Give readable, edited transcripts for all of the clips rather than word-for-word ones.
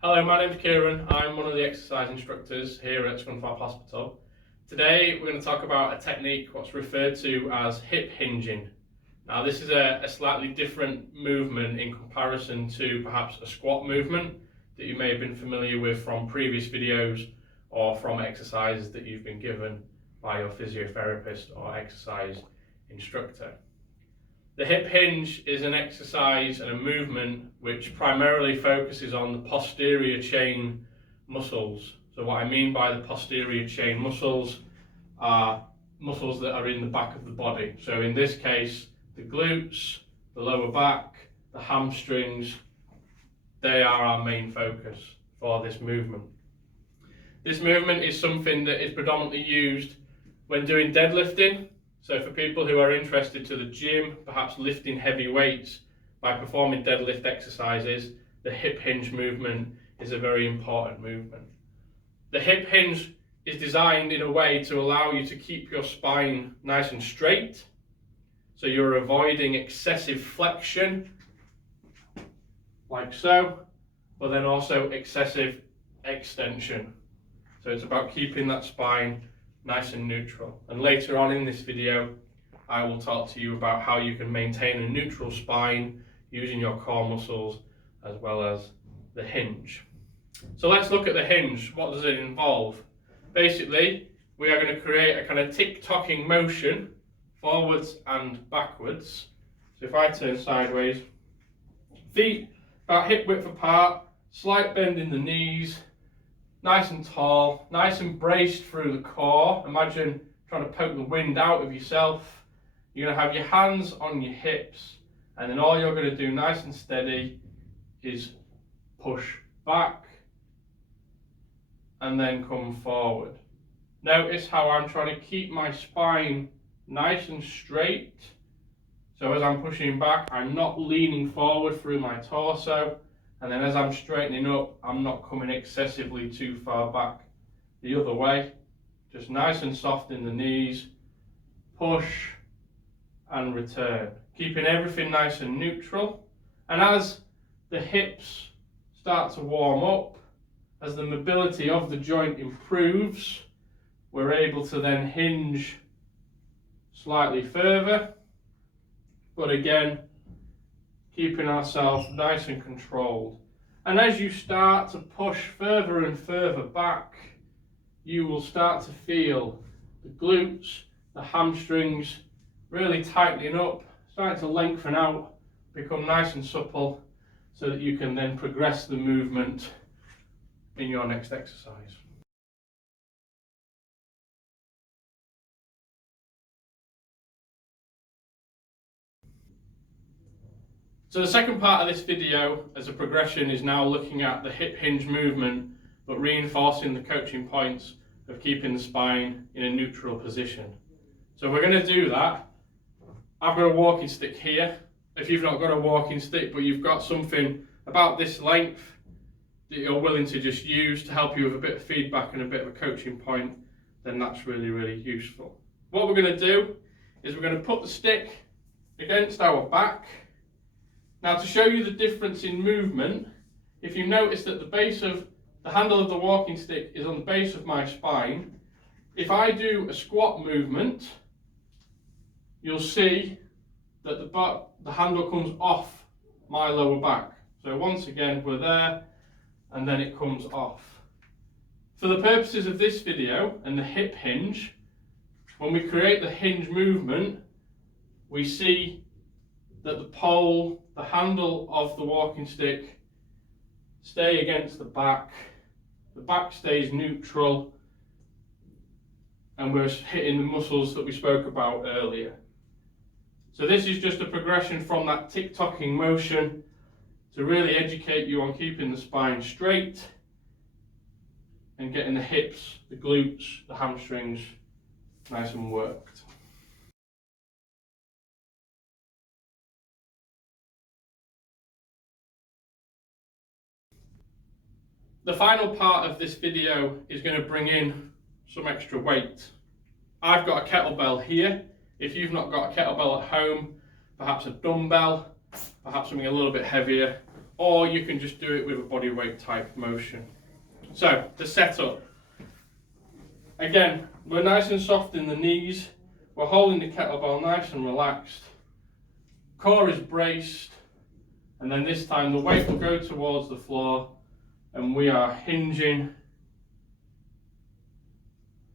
Hello, my name's Kieran. I'm one of the exercise instructors here at Scunthorpe Hospital. Today we're going to talk about a technique what's referred to as hip hinging. Now this is a slightly different movement in comparison to perhaps a squat movement that you may have been familiar with from previous videos or from exercises that you've been given by your physiotherapist or exercise instructor. The hip hinge is an exercise and a movement which primarily focuses on the posterior chain muscles. So what I mean by the posterior chain muscles are muscles that are in the back of the body. So in this case, the glutes, the lower back, the hamstrings, they are our main focus for this movement. This movement is something that is predominantly used when doing deadlifting. So for people who are interested to the gym, perhaps lifting heavy weights by performing deadlift exercises, the hip hinge movement is a very important movement. The hip hinge is designed in a way to allow you to keep your spine nice and straight, so you're avoiding excessive flexion, like so, but then also excessive extension. So it's about keeping that spine nice and neutral. And later on in this video, I will talk to you about how you can maintain a neutral spine using your core muscles as well as the hinge. So let's look at the hinge. What does it involve? Basically, we are going to create a kind of tick-tocking motion forwards and backwards. So if I turn sideways, feet about hip width apart, slight bend in the knees, nice and tall, nice and braced through the core. Imagine trying to poke the wind out of yourself. You're going to have your hands on your hips, and then all you're going to do nice and steady is push back and then come forward. Notice how I'm trying to keep my spine nice and straight. So as I'm pushing back, I'm not leaning forward through my torso. And then as I'm straightening up, I'm not coming excessively too far back the other way. Just nice and soft in the knees, push and return. Keeping everything nice and neutral. And as the hips start to warm up, as the mobility of the joint improves, we're able to then hinge slightly further. But again, keeping ourselves nice and controlled. And as you start to push further and further back, you will start to feel the glutes, the hamstrings really tightening up, starting to lengthen out, become nice and supple, so that you can then progress the movement in your next exercise. So the second part of this video as a progression is now looking at the hip hinge movement, but reinforcing the coaching points of keeping the spine in a neutral position. So we're going to do that. I've got a walking stick here. If you've not got a walking stick, but you've got something about this length that you're willing to just use to help you with a bit of feedback and a bit of a coaching point, then that's really, really useful. What we're going to do is we're going to put the stick against our back. Now, to show you the difference in movement, if you notice that the base of the handle of the walking stick is on the base of my spine, if I do a squat movement, you'll see that the handle comes off my lower back. So once again, we're there, and then it comes off. For the purposes of this video and the hip hinge, when we create the hinge movement, we see that the pole, the handle of the walking stick, stay against the back stays neutral, and we're hitting the muscles that we spoke about earlier. So this is just a progression from that tick-tocking motion to really educate you on keeping the spine straight and getting the hips, the glutes, the hamstrings nice and worked. The final part of this video is going to bring in some extra weight. I've got a kettlebell here. If you've not got a kettlebell at home, perhaps a dumbbell, perhaps something a little bit heavier, or you can just do it with a body weight type motion. So, the setup. Again, we're nice and soft in the knees, we're holding the kettlebell nice and relaxed, core is braced, and then this time the weight will go towards the floor and we are hinging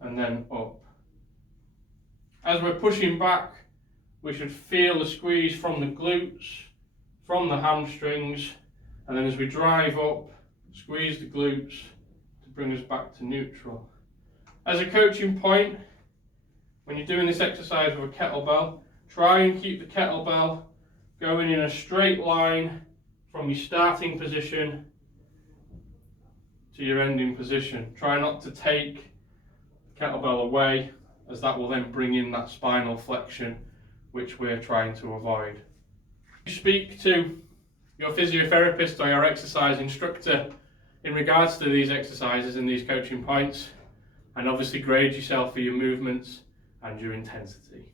and then up. As we're pushing back, we should feel the squeeze from the glutes, from the hamstrings, and then as we drive up, squeeze the glutes to bring us back to neutral. As a coaching point, when you're doing this exercise with a kettlebell, try and keep the kettlebell going in a straight line from your starting position to your ending position. Try not to take the kettlebell away, as that will then bring in that spinal flexion, which we're trying to avoid. You speak to your physiotherapist or your exercise instructor in regards to these exercises and these coaching points, and obviously grade yourself for your movements and your intensity.